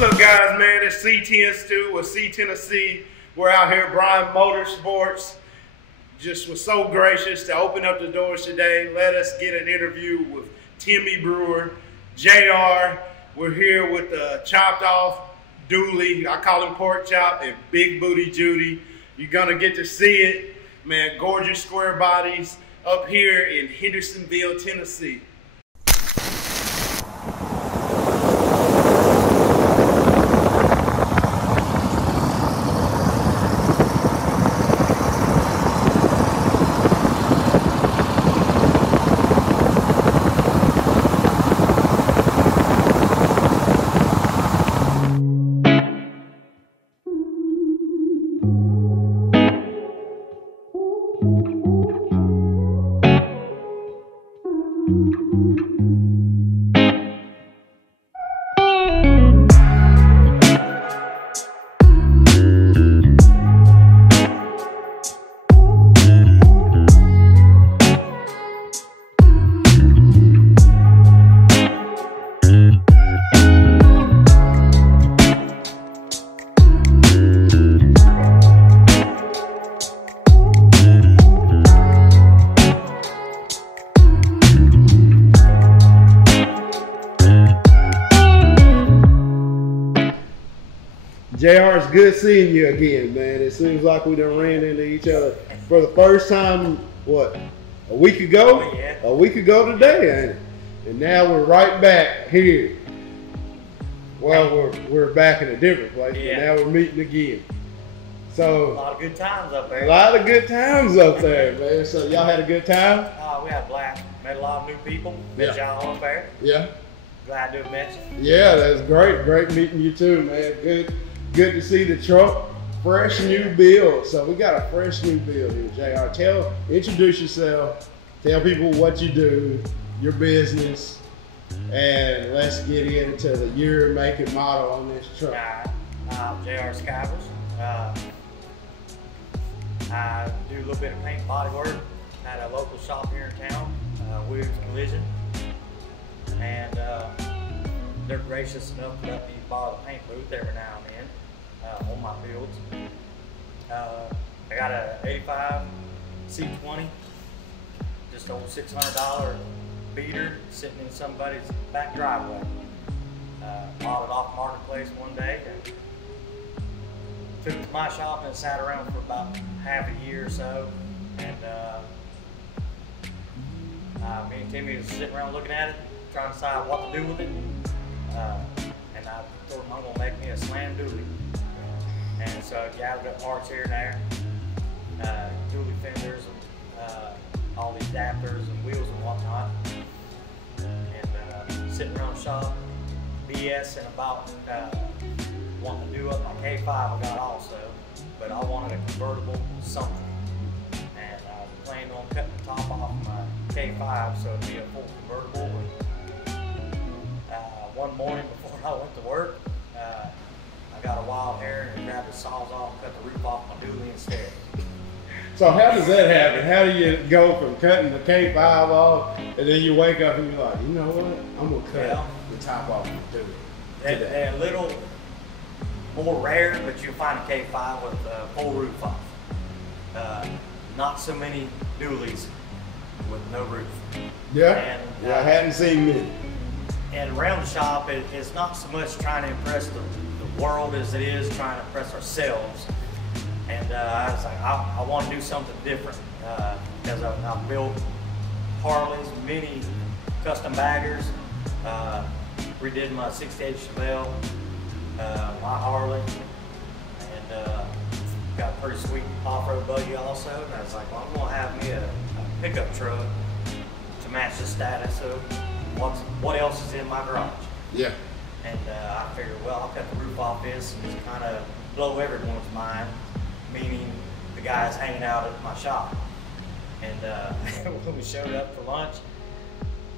What's up, guys, man? It's C10 Stu with C Tennessee. We're out here at Bryan Motorsports. Just was so gracious to open up the doors today. Let us get an interview with Timmy Brewer, JR. We're here with the chopped off Dually. I call him Pork Chop, and Big Booty Judy. You're gonna get to see it, man. Gorgeous square bodies up here in Hendersonville, Tennessee. JR, it's good seeing you again, man. It seems like we done ran into each other for the first time, what, a week ago? Oh, yeah. A week ago today, ain't it? And now we're right back here. Well, we're back in a different place, Yeah. but now we're meeting again. So, A lot of good times up there. a lot of good times up there, man. So y'all had a good time? We had a blast. Met a lot of new people. Met y'all up there. Yeah. Glad to have met you. Yeah, that's great. Great meeting you too, man. Good to see the truck. Fresh new build. So we got a fresh new build here, JR. Introduce yourself. Tell people what you do, your business, and let's get into the year, make, and model on this truck. I'm JR Skivers. I do a little bit of paint and body work at a local shop here in town, Williams Collision. And they're gracious enough to let me borrow the paint booth every now and then on my builds. I got a 85 C20, just old $600 beater sitting in somebody's back driveway. Bought it off Marketplace one day and took it to my shop, and it sat around for about half a year or so. And me and Timmy was sitting around looking at it, trying to decide what to do with it. And I told him I'm gonna make me a slam dually. And so I gathered up parts here and there, dually fenders, and all the adapters and wheels and whatnot. And sitting around the shop, BSing about wanting to do up my K5 I got also, but I wanted a convertible something. And I planned on cutting the top off my K5 so it'd be a full convertible. One morning before I went to work, I got a wild hair and grabbed the sawzall and cut the roof off my dually instead. So how does that happen? How do you go from cutting the K5 off, and then you wake up and you're like, you know what? I'm gonna cut the top off the dually. They're a little more rare, but you'll find a K5 with a full roof off. Not so many dualies with no roof. Yeah, And, I hadn't seen many. And around the shop, it's not so much trying to impress the world as it is trying to impress ourselves. And I was like, I want to do something different because I've built Harleys, many custom baggers, redid my 68 Chevelle, my Harley, and got a pretty sweet off-road buggy also. And I was like, well, I'm going to have me a pickup truck to match the status of what else is in my garage. Yeah. And I figured, well, I'll cut the roof off this and just kind of blow everyone's mind, meaning the guys hanging out at my shop. And when we showed up for lunch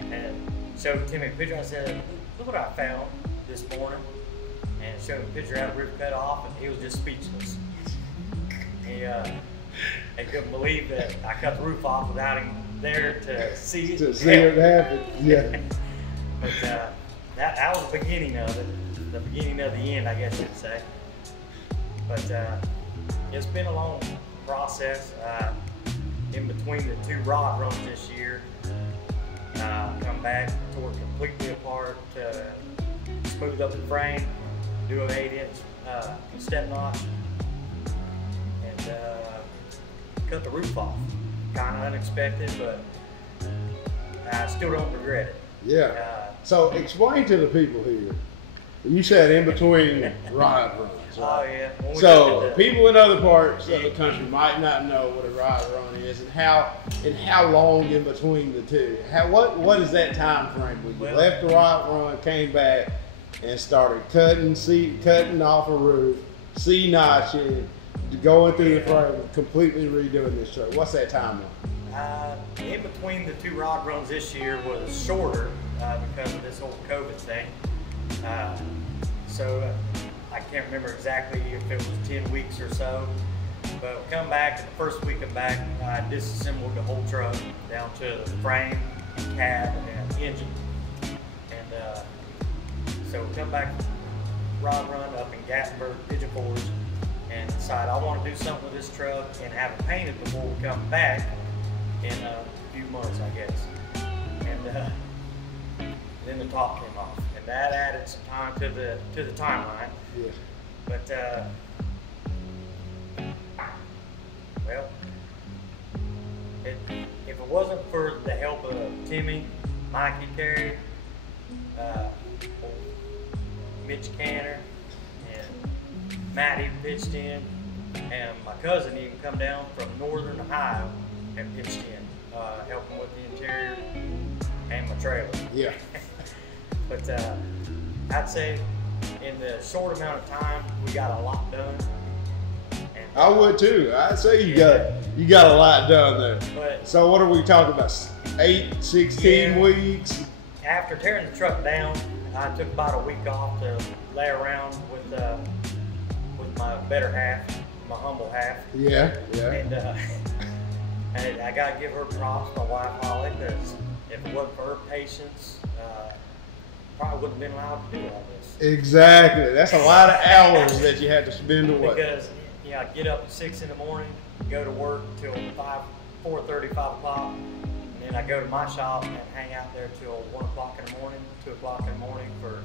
and showed Timmy a picture, I said, look what I found this morning. And showed him a picture out of roof cut off, and he was just speechless. He couldn't believe that I cut the roof off without him there to see it. To see it happen, yeah. But that was the beginning of it. the beginning of the end, I guess you'd say. But it's been a long process. In between the 2 rod runs this year, come back, tore completely apart, smooth up the frame, do an 8-inch step notch, and cut the roof off. Kind of unexpected, but I still don't regret it. Yeah. So explain to the people here. You said in between rod runs. Oh yeah. So people in other parts of the country might not know what a rod run is, and how long in between the two. What is that time frame when you left the rod run, came back, and started cutting off a roof, C-notching, going through the frame, completely redoing this truck? What's that timeline? In between the 2 rod runs this year was shorter because of this whole COVID thing. So I can't remember exactly if it was 10 weeks or so, but we come back, and the first week I'm back, I disassembled the whole truck down to the frame, cab, and engine. And so we come back, rod run up in Gatlinburg, Pigeon Forge, and decide I want to do something with this truck and have it painted before we come back in a few months, I guess. And then the top came off, and that added some time to the timeline. Yeah. But well, if it wasn't for the help of Timmy, Mikey Terry, Mitch Canner, and Matt even pitched in, and my cousin even come down from northern Ohio and pitched in, helping with the interior and my trailer. Yeah. But I'd say in the short amount of time, we got a lot done. And, I would too. I'd say you got a lot done there. But, so what are we talking about? 16 weeks? After tearing the truck down, I took about a week off to lay around with my better half, my humble half. Yeah, yeah. And I gotta give her props, my wife Holly, because if it wasn't for her patience, probably wouldn't have been allowed to do all this. Exactly. That's a lot of hours that you had to spend away. Because I get up at 6 in the morning, go to work till 4:30, 5 o'clock, and then I go to my shop and hang out there till 1 o'clock in the morning, 2 o'clock in the morning for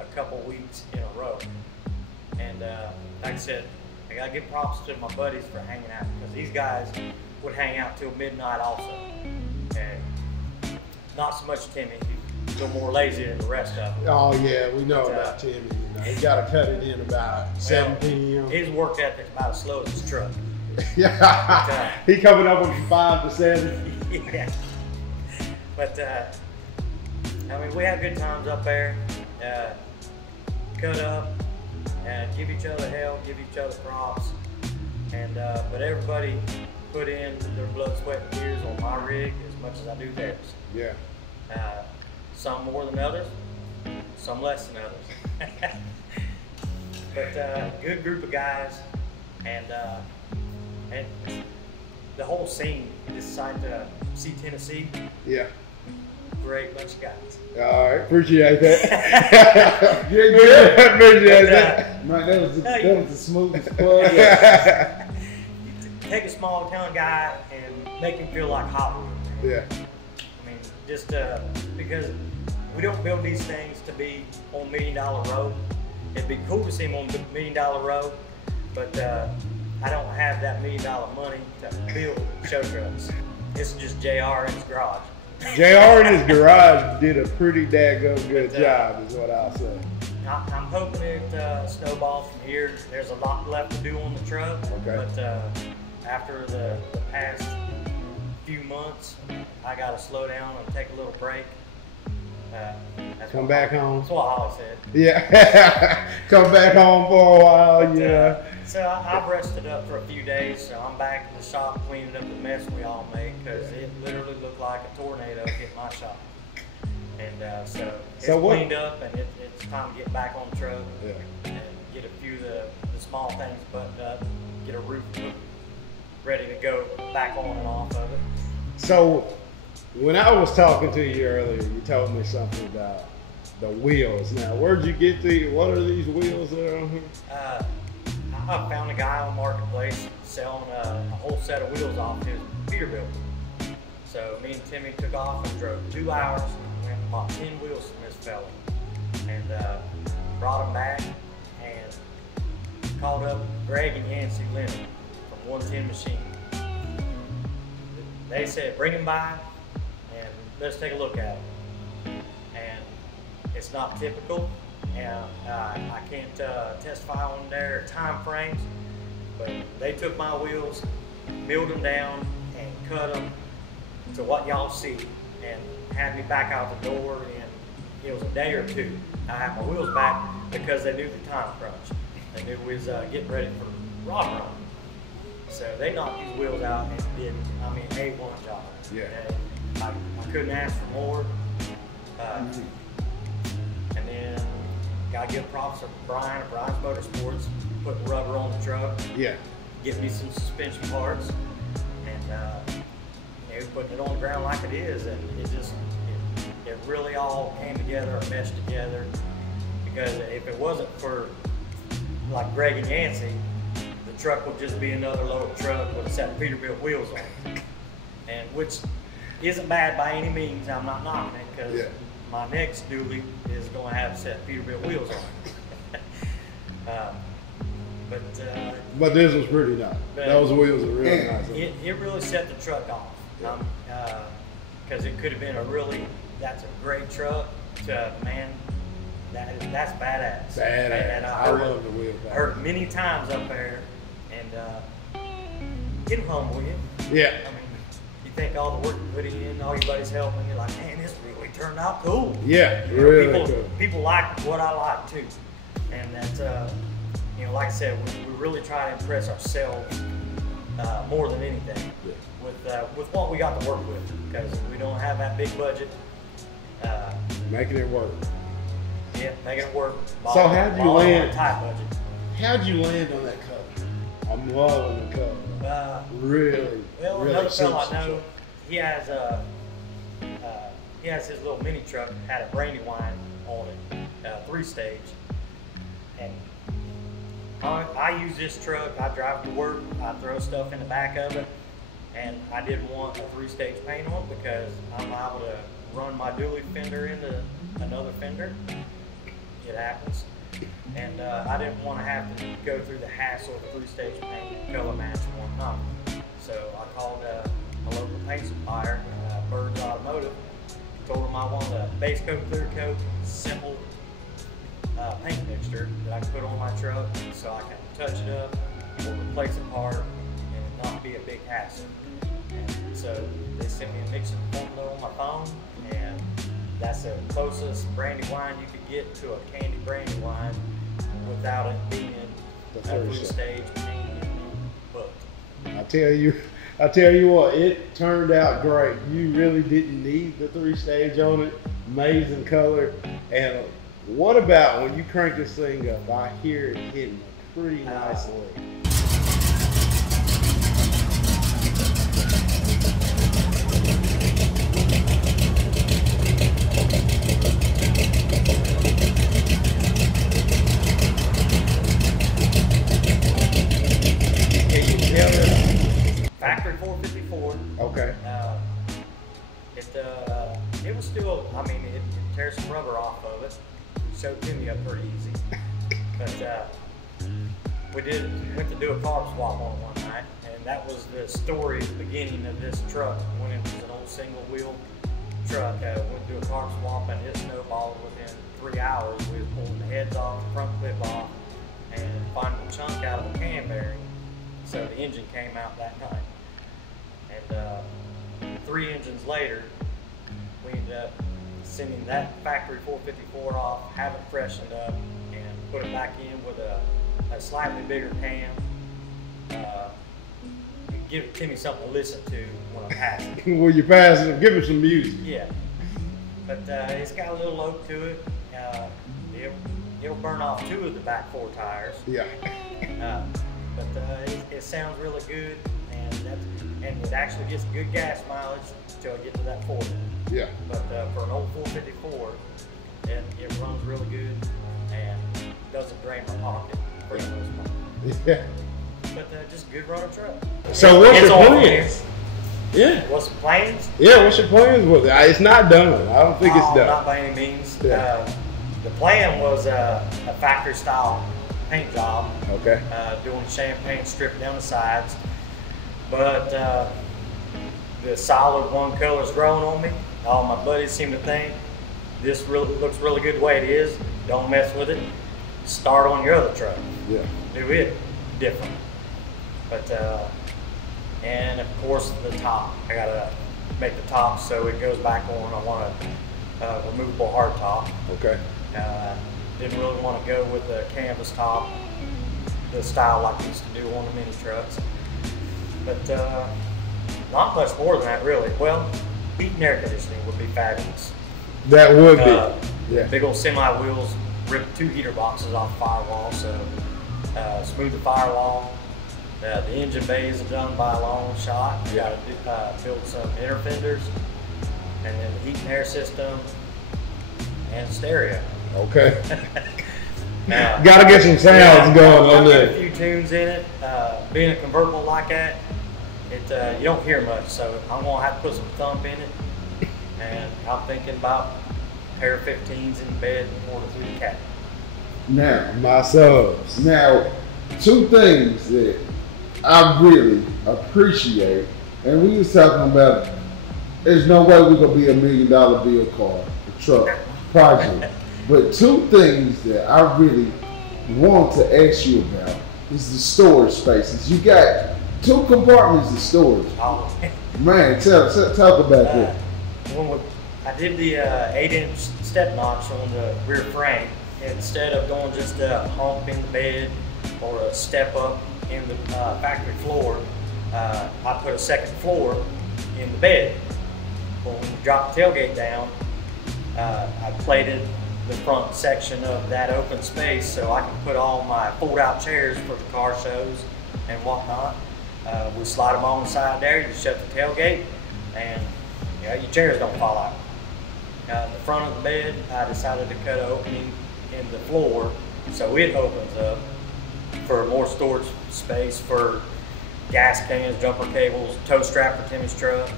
a couple weeks in a row. And like I said, I gotta give props to my buddies for hanging out, because these guys would hang out till midnight also. And not so much Timmy. He's a little more lazy than the rest of them. Oh yeah, we know about Timmy. He got to cut it in about 7 p.m. His work ethic's about as slow as his truck. Yeah, he coming up from 5 to 7. Yeah, but I mean, we had good times up there. Cut up and give each other hell, give each other props, and but everybody put in their blood, sweat, and tears on my rig as much as I do theirs. Yeah. Some more than others, some less than others. But good group of guys, and the whole scene, this side see Tennessee. Yeah. Great bunch of guys. All right, appreciate that. Good. Appreciate that. Man, that was the smoothest plug. Take a small town guy and make him feel like Hollywood. Yeah. I mean, just because we don't build these things to be on $1 Million Road. It'd be cool to see him on $1 Million Road, but I don't have that $1 million money to build show trucks. It's just JR in his garage. JR in his garage did a pretty daggone good job, is what I'll say. I'm hoping it snowballs from here. There's a lot left to do on the truck, okay. But after the past few months, I got to slow down and take a little break. Come back home. That's what Holly said. Yeah, come back home for a while. But, yeah. So I've rested up for a few days, so I'm back in the shop cleaning up the mess we all make, because it literally looked like a tornado hit my shop. And so it's cleaned up, and it's time to get back on the truck and get a few of the small things buttoned up, get a roof ready to go back on and off of it. So when I was talking to you earlier, you told me something about The wheels. Now, where'd you get the? What are these wheels that are on here? I found a guy on Marketplace selling a whole set of wheels off his Peterbilt. So me and Timmy took off and drove 2 hours and went and bought 10 wheels from this fella. And brought them back and called up Greg and Yancey Leonard from 110 Machine. They said, bring him by and let's take a look at him. And it's not typical. And I can't testify on their time frames, but they took my wheels, milled them down, and cut them to what y'all see, and had me back out the door in, it was a day or two. I had my wheels back because they knew the time crunch. They knew we was getting ready for rock run. So they knocked these wheels out and did, I mean, A1 job. Yeah. And I couldn't ask for more. And then gotta give props to Brian at Brian's Motorsports, putting rubber on the truck. Yeah. Get me some suspension parts, and putting it on the ground like it is, and it really all came together and meshed together. Because if it wasn't for like Greg and Yancey, the truck would just be another load truck with a set of Peterbilt wheels on it, and which isn't bad by any means. I'm not knocking it because my next dually is going to have a set of Peterbilt wheels on it. But this was pretty nice. Those wheels are really nice. It really set the truck off. Because it could have been that's a great truck to, man, that's badass. And I love the wheel. I heard many times up there, and getting home with you. Yeah. I mean, you think all the work you put in, all your buddies helping, you're like, man, this really turned out cool. Yeah, really cool. People like what I like too. And that's, like I said, we really try to impress ourselves more than anything with what we got to work with, because we don't have that big budget. Making it work. Yeah, making it work. So how'd you land? Tight budget. How'd you land on that cover? I'm loving the cover. Really. Well, really another fellow I know, truck. he has his little mini truck, had a Brandywine on it, 3-stage, and I use this truck. I drive to work. I throw stuff in the back of it, and I didn't want a 3-stage paint on it because I'm liable to run my dually fender into another fender. It happens, and I didn't want to have to go through the hassle of a 3-stage paint and color match and whatnot. So I called a local paint supplier, Birds Automotive. Told them I wanted a base coat, clear coat, simple paint mixture that I can put on my truck so I can touch it up or replace a part and not be a big hassle. And so they sent me a mixing formula on my phone, and that's the closest Brandywine you could get to a candy Brandywine without it being a 3-stage paint. But I tell you what, it turned out great. You really didn't need the 3-stage on it. Amazing color. And what about when you crank this thing up? I hear it hitting a pretty nice lick. Factory 454. Okay. It was still, I mean, it tears some rubber off of it. Showed to me up pretty easy. But we went to do a carb swap on one night, and that was the story, the beginning of this truck. When it was an old single wheel truck, went to do a carb swap, and it snowballed within 3 hours. We was pulling the heads off, the front clip off, and finding a chunk out of the cam bearing. So the engine came out that night. And 3 engines later, we ended up sending that factory 454 off, have it freshened up, and put it back in with a slightly bigger cam. Give Timmy something to listen to when I'm passing. When you're passing, give him some music. Yeah. But it's got a little load to it. It'll burn off 2 of the back 4 tires. Yeah. But it sounds really good, and it actually gets good gas mileage until I get to that 40. Yeah. But for an old 454, it really good and doesn't drain my pocket for the most part. Yeah. But just a good running truck. So what's It's your all plans? Yeah. What's the plans? Yeah, what's your plans with it? It's not done. I don't think it's done. Not by any means. Yeah. The plan was a factory style paint job. Okay. Doing champagne strip down the sides. But the solid one color's growing on me. All my buddies seem to think this really looks really good the way it is. Don't mess with it. Start on your other truck. Yeah. Do it different. But and of course the top. I gotta make the top so it goes back on. I want a removable hard top. Okay. Didn't really want to go with the canvas top, the style like we used to do on the mini trucks. But not much more than that really. Well, heat and air conditioning would be fabulous. That would be. Yeah. Big old semi wheels ripped 2 heater boxes off the firewall, so smooth the firewall. The engine bay is done by a long shot. You got to build some inner fenders, and then the heat and air system, and stereo. Okay. Got to get some sounds going on there. A few tunes in it. Being a convertible like that, you don't hear much, so I'm gonna have to put some thump in it. And I'm thinking about a pair of 15s in the bed and 4 to 3 cat. Now, My subs. now, 2 things that I really appreciate, and we was talking about, there's no way we're gonna be $1 million bill car, a truck project. But 2 things that I really want to ask you about is the storage spaces. You got 2 compartments of storage. Oh. Man, talk about that. I did the 8-inch step notch on the rear frame. Instead of going just a hump in the bed or a step up in the factory floor, I put a second floor in the bed. Well, when you drop the tailgate down, I plated the front section of that open space so I can put all my fold-out chairs for the car shows and whatnot. We slide them on the side there, you shut the tailgate, and your chairs don't fall out. The front of the bed, I decided to cut an opening in the floor so it opens up for more storage space for gas cans, jumper cables, tow strap for Timmy's truck.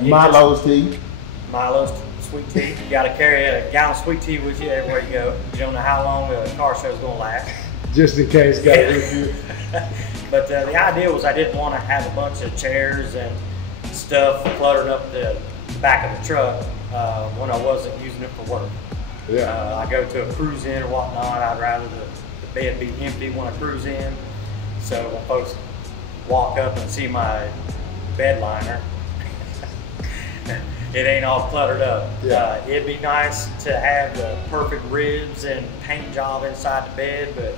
Milo's tea. Milo's sweet tea. You got to carry a gallon of sweet tea with you everywhere you go. You don't know how long the car show's going to last. Just in case, got to But the idea was I didn't want to have a bunch of chairs and stuff cluttered up the back of the truck when I wasn't using it for work. Yeah. I go to a cruise in or whatnot. I'd rather the bed be empty when I cruise in. So when folks walk up and see my bed liner, it ain't all cluttered up. Yeah. It'd be nice to have the perfect ribs and paint job inside the bed, but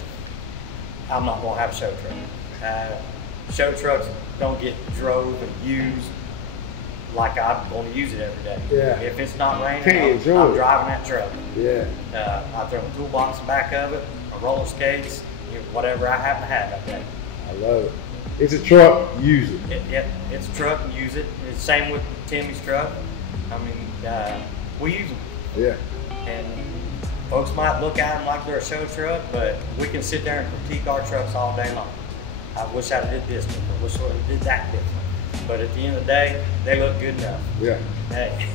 I'm not gonna have a show truck. Show trucks don't get drove and used like I'm gonna use it every day. Yeah. If it's not raining, Can't enjoy I'm it. driving that truck. Yeah. I throw a toolbox in the back of it, a roller skates, whatever I happen to have that day. I love it. It's a truck, use it. It's a truck and use it. It's the same with Timmy's truck. I mean, we use them. Yeah. And folks might look at them like they're a show truck, but we can sit there and critique our trucks all day long. I wish I did this different. I wish I did that different. But at the end of the day, they look good enough. Yeah. Hey,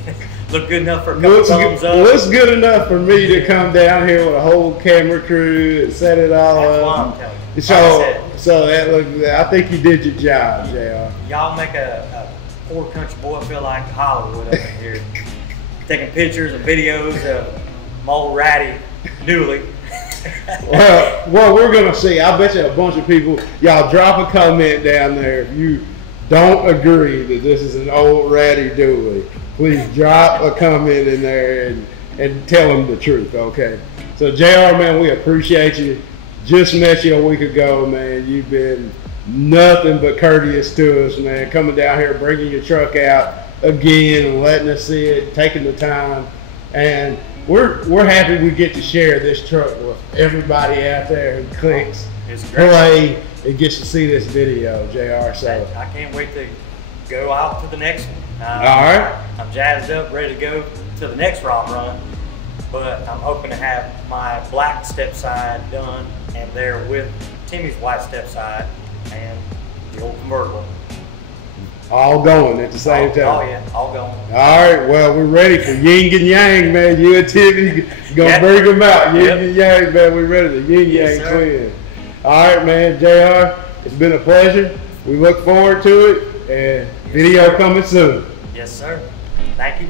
look good enough for a couple thumbs up. Looks good enough for me to come down here with a whole camera crew and set it all That's up. what I'm telling you. So that look. I think you did your job, JR. Y'all make a poor country boy feel like Hollywood up in here, taking pictures and videos of my old ratty Dually. Well, we're gonna see. I bet you a bunch of people. Y'all drop a comment down there if you don't agree that this is an old ratty Dually. Please drop a comment in there and tell them the truth. Okay. So JR, man, we appreciate you. Just met you a week ago, man. You've been nothing but courteous to us, man. Coming down here, bringing your truck out again and letting us see it, taking the time, and we're happy we get to share this truck with everybody out there who clicks play and gets to see this video, JR. So I can't wait to go out to the next one. All right. I'm jazzed up, ready to go to the next ROM run, but I'm hoping to have my black step side done and there with Timmy's white step side and the old convertible. All going at the same time. Oh yeah, all going. All right, well, we're ready for yin and yang, man. You and Timmy gonna bring them out. Yin and yang, man. We're ready to yin yang twin. All right, man. JR, it's been a pleasure. We look forward to it, and video coming soon. Yes, sir. Thank you.